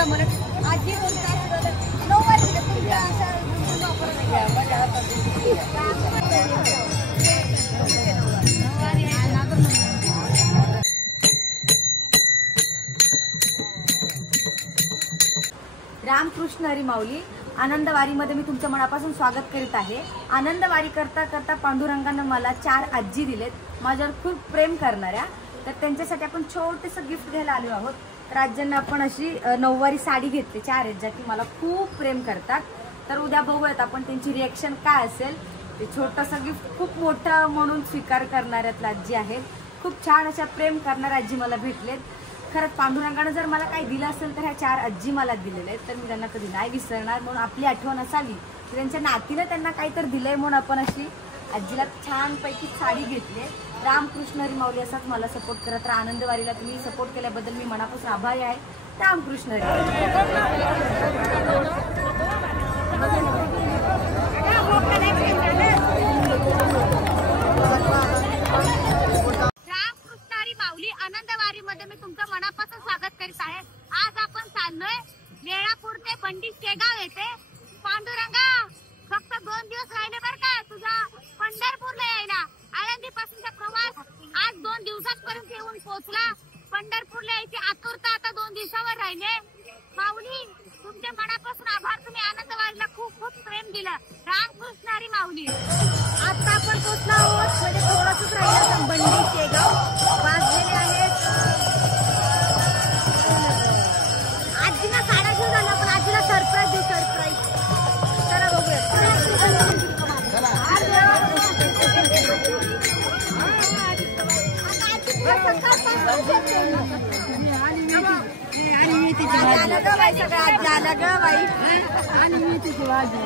का मला आजी बोलतात 9 वाजले तुमच्या अशा रामकृष्ण हरी माऊली आनंदवारीमध्ये मी तुमचं मनापासून स्वागत करीत आहे। आनंदवारी करता करता पांडुरंगानं मला 4 आजी दिलेत, माझ्यावर खूप प्रेम करणाऱ्या। तर त्यांच्यासाठी आपण छोटेसं गिफ्ट घ्यायला आलो आहोत। तर आज्यांना आपण अशी नऊवारी साडी घेतली, 4 आहेत ज्या की मला खूप प्रेम करतात। तर उद्या बघूयात आपण त्यांची रिॲक्शन काय असेल। ते छोटंसं गिफ्ट खूप मोठं म्हणून स्वीकार करणाऱ्यातल्या आजी आहेत। खूप छान अशा प्रेम करणाऱ्या आजी मला भेटलेत। खरंच पांडुरंगानं जर मला काही दिलं असेल तर ह्या 4 आजी मला दिलेल्या आहेत। तर मी त्यांना कधी नाही विसरणार, म्हणून आपली आठवण असावी की त्यांच्या नातीनं त्यांना काहीतरी दिलंय, म्हणून आपण अशी आजीला छानपैकी साडी घेतली। रामकृष्ण हरी माऊली असाच मला सपोर्ट करत राहा। आनंदवारीला तुम्ही सपोर्ट केल्याबद्दल मी मनापासून आभारी आहे। रामकृष्ण हरी। आनंदवारी मध्ये मी तुमचं मनापासून स्वागत करीत आहे। आज आपण चाललोय वेळापूर ते बंडी शेगाव येथे। पांडुरंगा फक्त 2 दिवस राहिले बर का तुझा पंढरपूरला यायला। आळंदी पासूनचा प्रवास आज 2 दिवसांपर्यंत येऊन पोहोचला। पंढरपूरला यायची आतुरता आता 2 दिवसावर राहिले। माऊली तुमच्या मनापासून आभार, तुम्ही आनंदवारीला खूप खूप प्रेम दिलं। रामकृष्ण हरी माऊली। आता आपण पोहोचलो आहोत, म्हणजे थोडंसंच राहिलं बंडी शेगाव। वाजलेले आहेत आजीला साड्या घेऊन आला, पण आजीला सरप्राईज देऊ, सरप्राईज। चला बघूया। आलं ग बाई, सगळं आजी आलं ग बाई। आणि मी तिची वाजी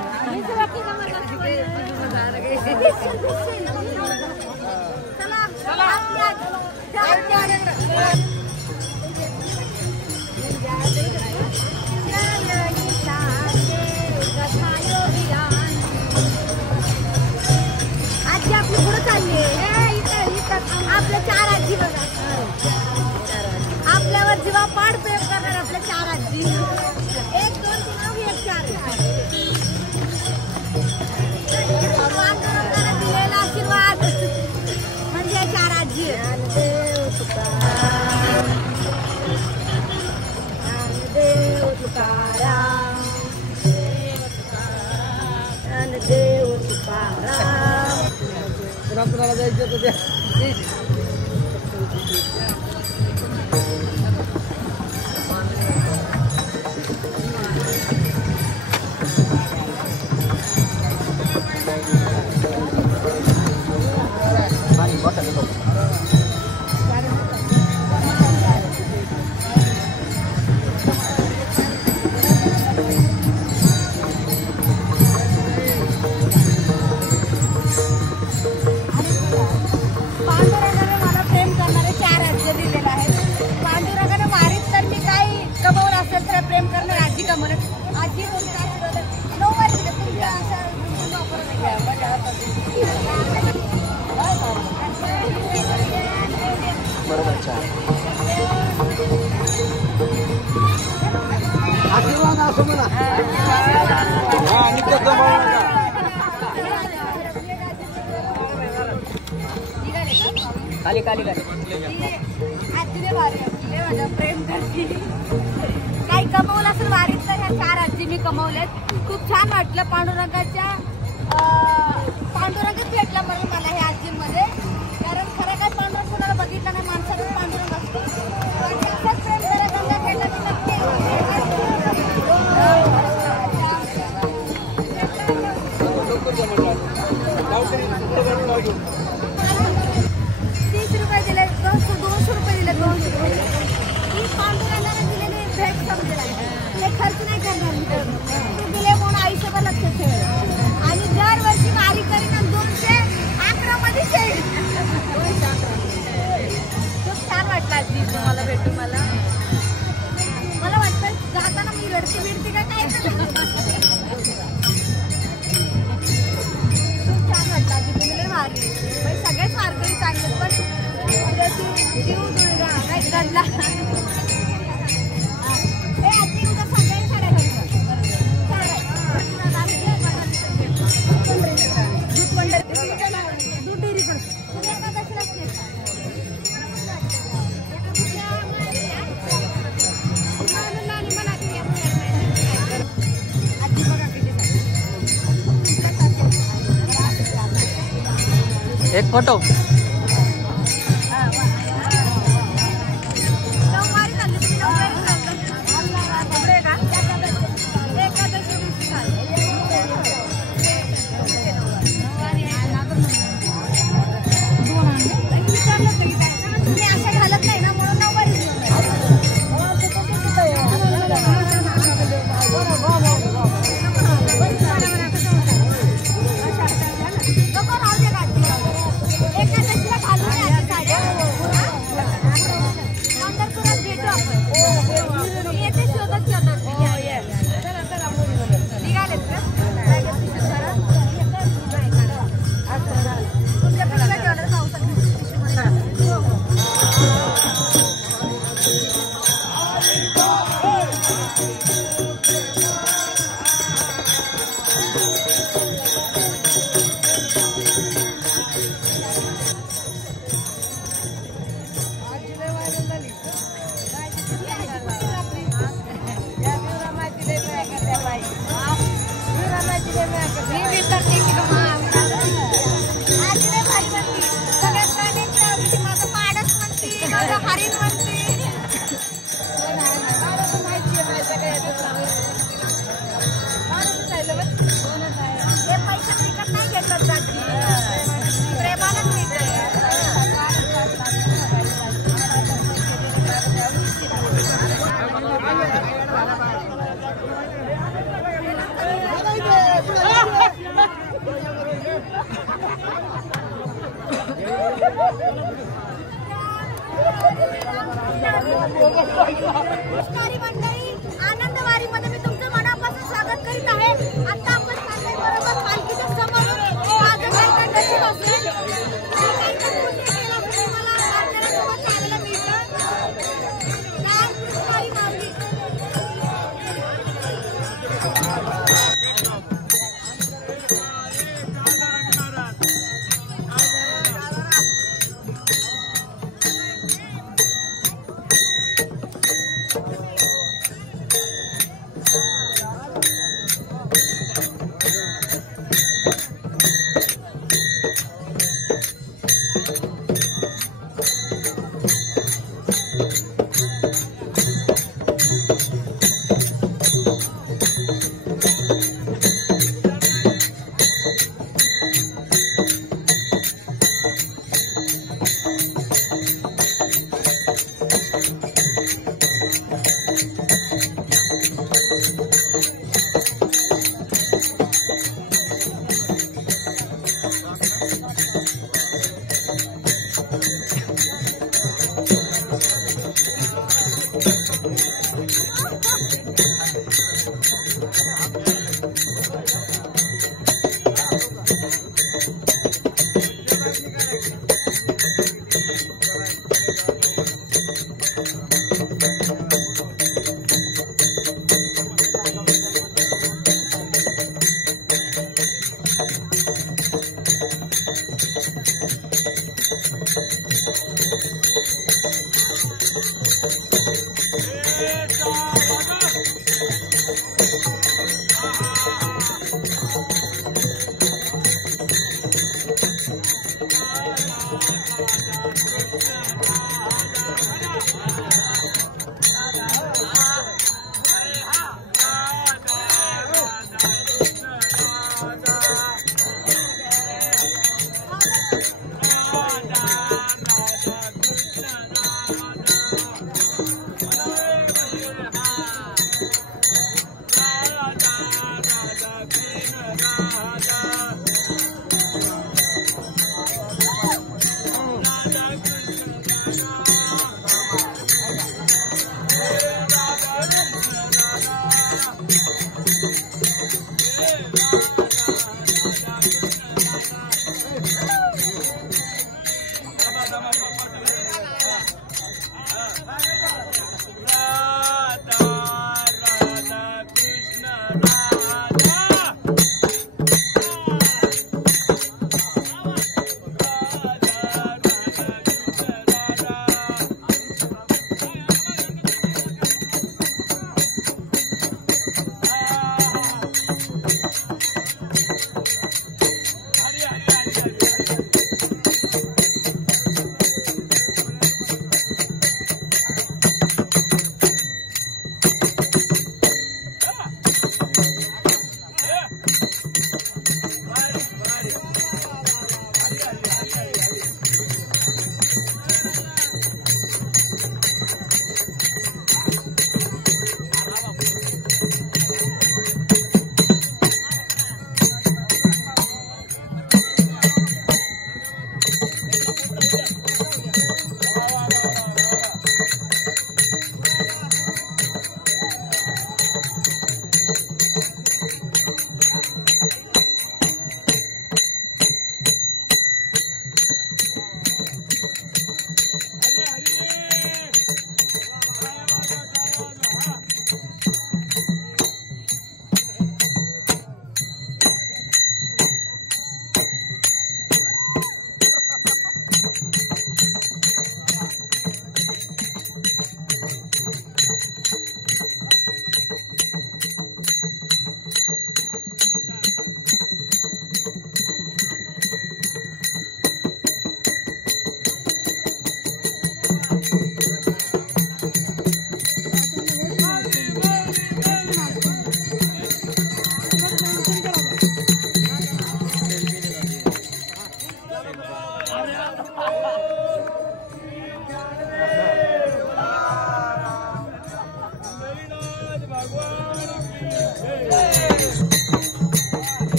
आजी आपली पुढे चालली आहे। आपल्या 4 आजी बघा, आपल्यावर जीवा पाड प्रेम करणार आपल्या 4 आजी। 1 2 3 1 4 दिलेला आशीर्वाद म्हणजे 4 आजी। देव तुकाराम, देव तुकाराम। कुणाला जायचं तर द्या। पांडुरंगाने मला प्रेम करणारे 4 आजी दिलेले आहेत। पांडुरंगाने वारीत तर मी काही कमवलं असेल तर प्रेम करणारे आजी कमवलं। आजी बोलतात 9 वाजले तुमच्या अशा आशीर्वाद असो मला। खाली खाली आजीने वारी प्रेम करते। काही कमवलं असेल वारीत तर ह्या 4 आजी मी कमवल्यात। खूप छान वाटलं पांडुरंगाच्या पांडुरंगच भेटला म्हणून मला ह्या आजींमध्ये। कारण खरं काय पांडुरंग कोणाला बघितलं नाही, माणसाला पांडुरंग असतो। प्रेम जरा गंगा भेटला तर नक्की 30 रुपये दिले, 200 रुपये दिले, 200 रुपये ही पांडुरंगाला दिलेली भेट समजेल। हे खर्च नाही करणार मी, तू दिले म्हणून आयुष्यभर लक्षात ठेवेल। आणि दरवर्षी वारी करीन 211 मध्ये येईल। खूप छान वाटलं आजी तुम्हाला भेटून। मला वाटतं जाताना मी रडती बिडती का काय। खूप छान वाटलं आजी तुम्ही वारी। सगळेच वारकरी चांगले, पण जीव दुर्गा काय घडला। आजी एक फोटो. कृष्णारी मंडळी, आनंदवारी मध्ये मी तुमचं मनापासून स्वागत करीत आहे. आता आपण चाललोय बरोबर पालखीच्या समोर. माझं काही नशीब असेल मला आपल्याला चांगलं मिळतं. कृष्णारी माऊली.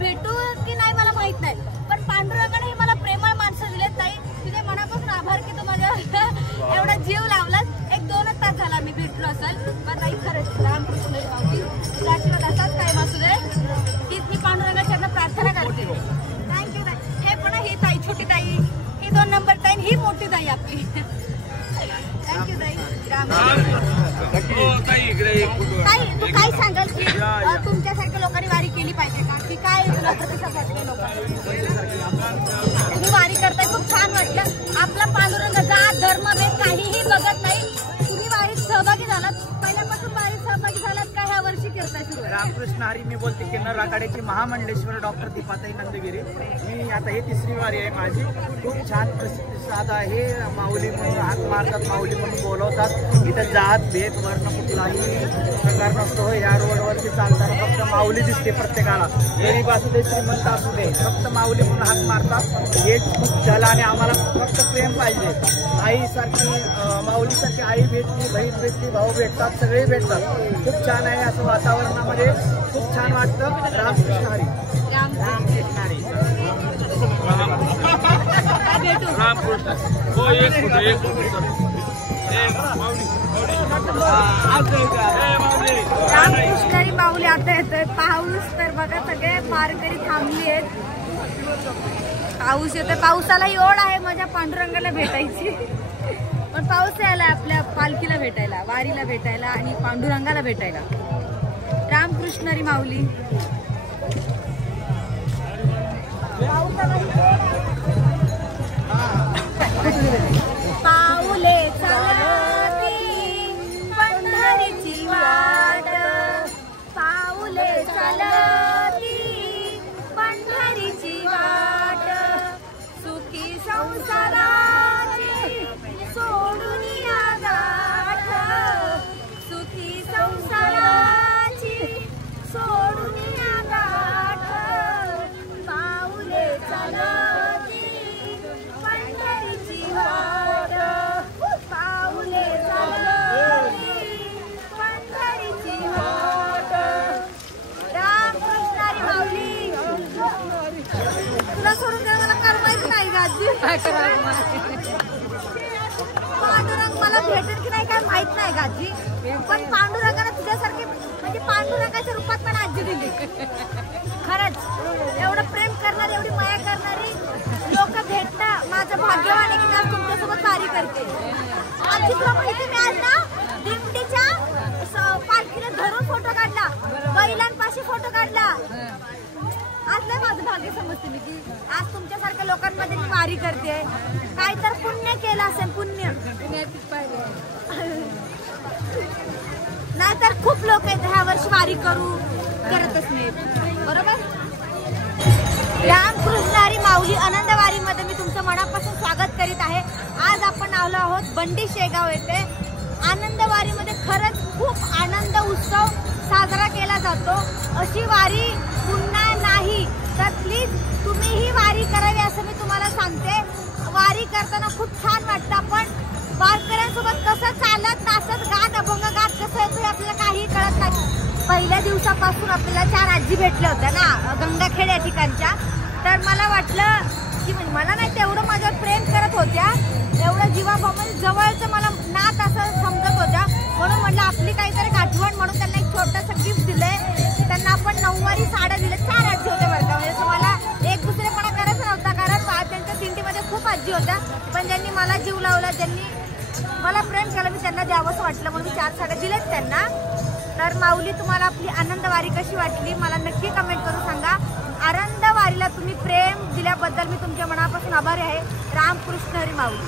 भेटू की नाही मला माहित नाही, पण पांडुरंगाने मला प्रेमळ माणसं दिलेत ताई. तुझे मनापासून आभार की तू माझ्या एवढा जीव लावलास. 1-2 तास झाला मी भेटलो असेल, पण ताई खरंच रामकृष्ण तुझा आशीर्वाद असाच कायम असू दे. तीच मी पांडुरंगाच्या प्रार्थना करते. थँक्यू ताई. हे पण ही ताई छोटी ताई, ही 2 नंबर ताई, ही मोठी ताई आपली. थँक्यू ताई. ताई तू काय सांगाल की तुमच्यासारख्या लोकांनी वारी केली पाहिजे का, की काय तुला प्रतिसाद वाटते लोकांनी? तुम्ही वारी करताय, खूप छान वाटलं. आपला पांडुरंग जात धर्म भेद काहीही बघत नाही. तुम्ही वारीत सहभागी झालात, पहिल्यापासून वारीत सहभागी झालात का ह्या वर्षी करताय सुरू? रामकृष्ण हरी. मी बोलते किन्नर आघाडीची महामंडलेश्वर डॉक्टर दीपाताई नंदगिरी. मी आता हे 3री वारी आहे माझी. खूप छान प्रतिसाद आहे. माऊली म्हणून हाक मारतात, माऊली म्हणून बोलवतात. इथं जात भेद वर्ण कुठलाही प्रकार नसतो. या रोडवरती चालताना फक्त माऊली दिसते प्रत्येकाला. गरीब असू दे श्रीमंत असू दे, फक्त माऊली म्हणून हाक मारतात. हेच खूप झालं आणि आम्हाला फक्त प्रेम पाहिजे. आईसारखी माऊलीसारखी आई भेटली, बहीण भेटली, भाऊ भेटतात, सगळे भेटतात. खूप छान आहे. असं वातावरणामध्ये खूप छान वाटतं. रामकृष्ण हरी. रामकृष्ण हरी. रामकृष्ण. हो एक रामकृष्णारी माऊली आता येतोय. पाऊस तर बघा, सगळे वारकरी थांबली आहेत. पाऊस येतोय, पावसाला ओढ आहे माझ्या पांडुरंगाला भेटायची. पण पाऊस यायला आपल्या पालखीला भेटायला, वारीला भेटायला आणि पांडुरंगाला भेटायला. रामकृष्णारी माऊली. पाऊले चालती पंढरीची वाट, पाऊले चालती पंढरीची वाट, सुखी संसाराची सोडून या गाठ, सुखी संसाराची सोडून या गाठ, पाऊले चालती पंढरीची वाट, पाऊले चालती पंढरीची वाट. रामकृष्णारी माऊली. तुला सोडून द्या मला करमायचं नाही गाजी. पांडुरंग मला भेटेल की नाही काय माहित नाही गाजी, पण पांडुरंगाने तुझ्यासारखी म्हणजे पांडुरंगाच्या रूपात पण आजी दिली. खरंच एवढं प्रेम करणारी, एवढी माया करणारी लोक भेटणं माझं भाग्यवान आहे की आज तुमच्यासोबत वारी करते. आजी तुला माहिती मी आज ना दिंडीच्या पालखीला धरून फोटो काढला, बैलांपाशी फोटो काढला. आज लय माझं भाग्य समजते मी की आज तुमच्यासारख्या लोकांमध्ये मी वारी करते. काय तर पुण्य केलं असेल, पुण्य. नाहीतर खूप लोक आहेत ह्या वर्षी वारी करतच नाहीत. बरोबर. रामकृष्णारी माऊली आनंद वारीमध्ये मी तुमचं मनापासून स्वागत करीत आहे. आज आपण आलो आहोत बंडी शेगाव येथे. आनंद वारीमध्ये खरंच खूप आनंद उत्सव साजरा केला जातो. अशी वारी पुन्हा नाही, तर प्लीज तुम्ही ही वारी करावी असं मी तुम्हाला सांगते. वारी करताना खूप छान वाटतं. आपण वारकऱ्यांसोबत कसं चालत नाचत गात अभंग गात कसं येतो आपल्याला काही कळत नाही. पहिल्या दिवसापासून आपल्याला 4 आजी भेटल्या होत्या ना गंगाखेड या ठिकाणच्या. तर मला वाटलं की म्हणजे मला नाही तेवढं माझ्यावर प्रेम करत होत्या, एवढं जीवाभावामध्ये जवळचं मला नात असं समजत होत्या. म्हणून म्हटलं आपली काहीतरी आठवण म्हणून त्यांना एक छोटंसं गिफ्ट दिलंय. त्यांना आपण 9 वारी साड्या दिल्या. 4 आजी होत्या बरं का. म्हणजे तुम्हाला एक दुसरेपणा करायचा नव्हता, कारण त्यांच्या दिंडीमध्ये खूप आजी होत्या. पण ज्यांनी मला जीव लावला, ज्यांनी मला प्रेम केलं, मी त्यांना द्यावंसं वाटलं म्हणून 4 साड्या दिल्यात त्यांना. तर माऊली, तुम्हाला आपली आनंद वारी कशी वाटली मला नक्की कमेंट करून सांगा. आनंद वारीला तुम्ही प्रेम दिल्याबद्दल मी तुमच्या मनापासून आभारी आहे. रामकृष्ण हरी माऊली.